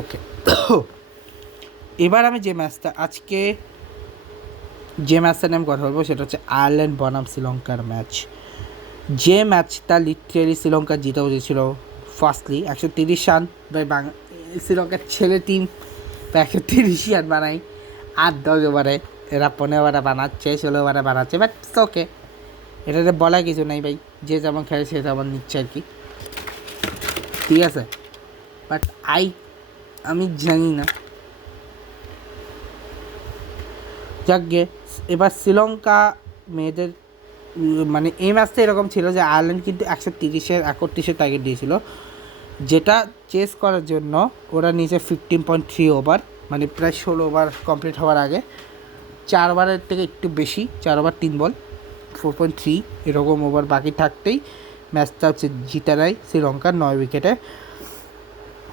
ওকে, এবার আমি যে ম্যাচটা নিয়ে আমি কথা বলবো সেটা হচ্ছে আয়ারল্যান্ড বনাম শ্রীলঙ্কার ম্যাচ। যে ম্যাচটা লিটারেলি শ্রীলঙ্কা জিতে উঠেছিল ফার্স্টলি 130 রান বাই শ্রীলঙ্কার ছেলে টিম 130 রান বানাই 8-10 ওভারে, এরা 15 ওভারে বানাচ্ছে, 16 ওভারে বানাচ্ছে, বাট ওকে, এটাতে বলার কিছু নেই ভাই, যে যেমন খেলে সে তেমন নিচ্ছে আর কি, ঠিক আছে। বাট আমি জানি না, যাক গে। এবার শ্রীলঙ্কা মেয়েদের মানে এই ম্যাচটা এরকম ছিল যে আয়ারল্যান্ড কিন্তু 130-31 টার্গেট দিয়েছিল, যেটা চেস করার জন্য ওরা নিচে 15.3 ওভার, মানে প্রায় 16 ওভার কমপ্লিট হওয়ার আগে 4 ওভারের থেকে একটু বেশি, 4 ওভার 3 বল 4.3 এরকম ওভার বাকি থাকতেই ম্যাচটা হচ্ছে জিতে নেয় শ্রীলঙ্কা 9 উইকেটে,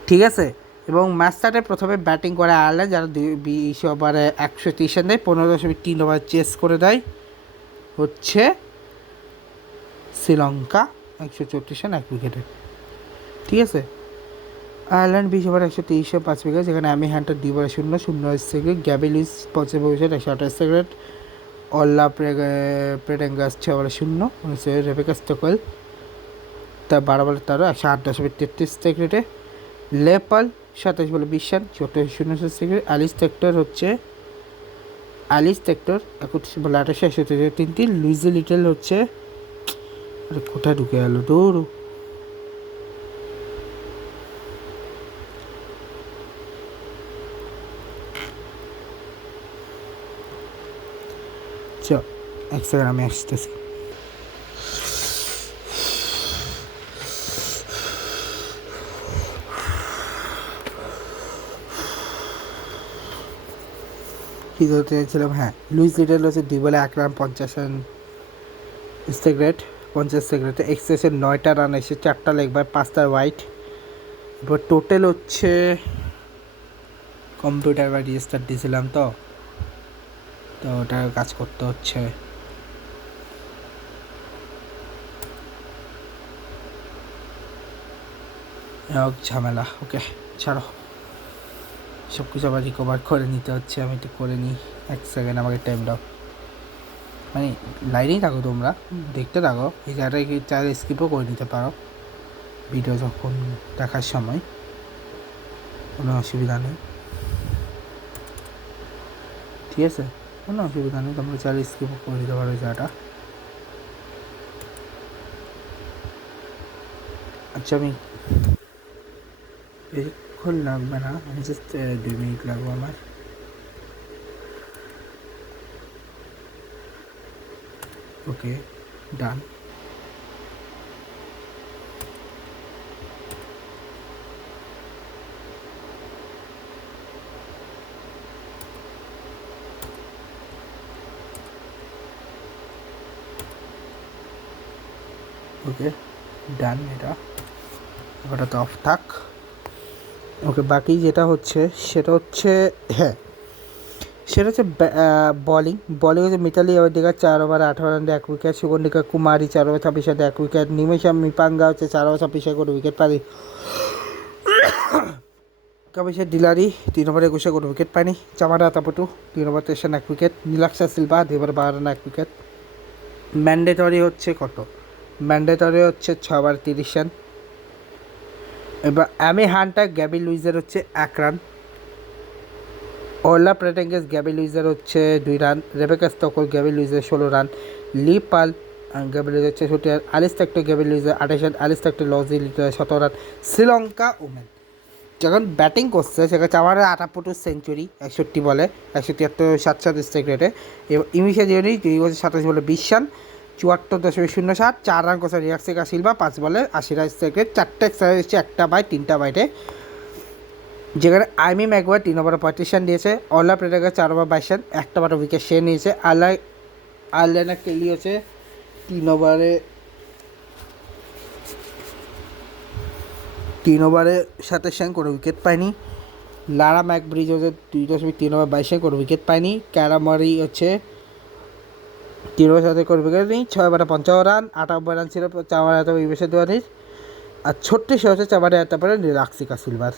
ঠিক আছে। এবং ম্যাচটাতে প্রথমে ব্যাটিং করে আয়ারল্যান্ড, যারা 20 ওভারে 130 রান দেয়, 15.3 ওভার চেস করে দেয় হচ্ছে শ্রীলঙ্কা 134 রান 1 উইকেটে, ঠিক আছে। আয়ারল্যান্ড 20 ওভারে 123-5 উইকেট, যেখানে অ্যামি হ্যান্টার 2 ওভারে 0-0 গ্যাবি লুইস 25 উইকেট 128 উইকেট, অল্লা প্রেডেঙ্গাস 6 ওভারে 0, রেবেকা স্টোকওয়েল তার 12 বলে 108.33 উইকেটে, লেপাল 27 বলে 20 রান 74 অ্যালিস টেক্টর 31 বলে 28 133, লুইজি লিটল হচ্ছে, আরে কোথায় ঢুকে গেল দূর, এক সেকেন্ড আমি আসতেছি। কী ধরতে চাইছিলাম, হ্যাঁ, লুইস লিটল হচ্ছে 2 বলে 1 রান 50 রান সেগ্রেট 50 সেগ্রেটে, এক্সেসের 9টা রান এসে 4টা লেগ বাই 5টা ওয়াইড। এবার টোটাল হচ্ছে কম্পিউটার বা রেজিস্টার দিয়েছিলাম তো ওটা কাজ করতে হচ্ছে, ঝামেলা। ওকে ছাড়ো, সব কিছু আবার রিকভার করে নিতে হচ্ছে, আমি একটু করে নিই, 1 সেকেন্ড আমাকে টাইম দাও। মানে লাইনেই থাকো তোমরা, দেখতে থাকো, এই জায়গাটায় চাইলে স্কিপও করে নিতে পারো ভিডিও যখন দেখার সময়, কোনো অসুবিধা নেই, ঠিক আছে, কোনো অসুবিধা নেই, তোমরা চাইলে স্কিপও করে দিতে পারো এই জায়গাটা। আচ্ছা, আমি বেশিক্ষণ লাগবে না, আমি জাস্ট 2 মিনিট লাগবে আমার। ওকে, ডান। ওকে ডান, ওটা তো অফ থাক। ওকে, বাকি যেটা হচ্ছে সেটা হচ্ছে, হ্যাঁ, সেটা হচ্ছে বলিং হচ্ছে মিতালি অবদিকা 4 ওভার 18 রান 1 উইকেট, সুগন্ধিকা কুমারী 4 ওভার 26 রান 1 উইকেট, নিমেষা মিপাঙ্গা হচ্ছে 4 ওভার 26 করে উইকেট পারি, কাবিসা ডিলারি 3 ওভারে 21 করে উইকেট পায়নি, Chamara Athapaththu 3 over 23 run 1 wicket, Nilakshi Silva 2 over 12 run 1 wicket. Mandatory হচ্ছে কত? ম্যান্ডেটরি হচ্ছে 6 ওভার 30 রান। এবার অ্যামি হান্টার গ্যাবি লুইজের হচ্ছে 1 রান, ওলা প্রেটেঙ্গেস গ্যাবি লুইজের হচ্ছে 2 রান, রেবেকা স্টোকওয়েল গ্যাবি লুইজের 16 রান, লি পাল গ্যাবি লুইজের 66 রান, অ্যালিস টেক্টর গ্যাবি লুইজের 28 run, Alice Tector Louise Little 17 run. Sri Lanka women যখন ব্যাটিং করছে সেখানে চামারের 58 সেঞ্চুরি 61 বলে 173 স্ট্রাইক রেটে, এবং ইমিশা জিওনি 27 বলে 20 রান 74.07, 4 রান করছে রিয়াক্সিকা সিলভা 5 বলে 80 রান স্ট্রাইক রেট, 4টা এক্সট্রা এসেছে 1টা বাই 3টা বাইটে, যেখানে আইমি ম্যাকওয়ার 3 ওভারে 35 রান দিয়েছে, অলা প্রেডাগার 4 ওভার 22 রান 1টা বারো উইকেট সে নিয়েছে, আর্লেনা কেলি হচ্ছে 3 ওভারে 27 রান করে উইকেট পায়নি, লারা ম্যাকব্রিজ হচ্ছে 2.3 ওভার 22 রান করে উইকেট পায়নি, ক্যারামারি হচ্ছে 3 ওভার 7 করে উইকেট নেই, 6 ওভারে 55 রান 98 রান ছিল চামার এত বিবেশে দেওয়ানির, আর ছোট্ট সে হচ্ছে চামারে এত পারে রিলাক্সিকা সিলভার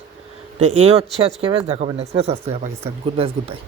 তো এই হচ্ছে আজকে ম্যাচ, দেখাবেন next match. Australia Pakistan. Good match, good bye.